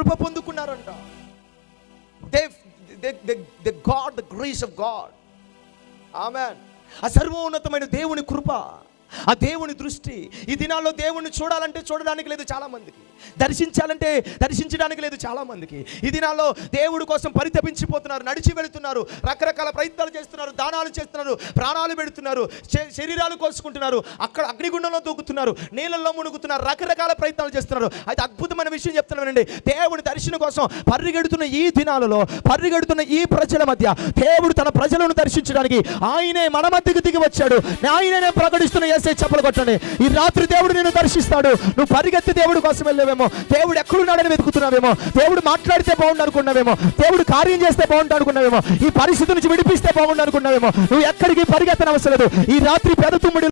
Krupa పొందుకున్నారంట. They they they God the grace of God ఆమె ఆ సర్వోన్నతమైన దేవుని కృప. ఆ దేవుని దృష్టి ఈ దినాల్లో దేవుణ్ణి చూడాలంటే చూడడానికి లేదు చాలా మందికి దర్శించాలంటే దర్శించడానికి లేదు చాలా మందికి ఈ దినాల్లో దేవుడి కోసం పరితపించిపోతున్నారు నడిచి వెళుతున్నారు రకరకాల ప్రయత్నాలు చేస్తున్నారు దానాలు చేస్తున్నారు ప్రాణాలు పెడుతున్నారు శరీరాలు కోసుకుంటున్నారు అక్కడ అగ్నిగుండంలో దూకుతున్నారు నీళ్ళల్లో మునుగుతున్నారు రకరకాల ప్రయత్నాలు చేస్తున్నారు. అయితే అద్భుతమైన విషయం చెప్తున్నానండి. దేవుడి దర్శనం కోసం పరిగెడుతున్న ఈ దినాలలో పరిగెడుతున్న ఈ ప్రజల మధ్య దేవుడు తన ప్రజలను దర్శించడానికి ఆయనే మన మధ్యకు దిగి వచ్చాడు. ఆయననే ప్రకటిస్తున్న ఏసే చెప్పలు కొట్టండి. ఈ రాత్రి దేవుడు నిన్ను దర్శిస్తాడు. నువ్వు పరిగెత్తి దేవుడి కోసం వెళ్ళావేమో. దేవుడు ఎక్కడున్నాడని వెతుకుతున్నావేమో. దేవుడు మాట్లాడితే బాగుండు అనుకున్నావేమో. దేవుడు కార్యం చేస్తే బాగుండు అనుకున్నావేమో. ఈ పరిస్థితి నుంచి విడిపిస్తే బాగుండు అనుకున్నావేమో. నువ్వు ఎక్కడికి పరిగెత్తనవసరం లేదు. ఈ రాత్రి పెదతుమ్ముడి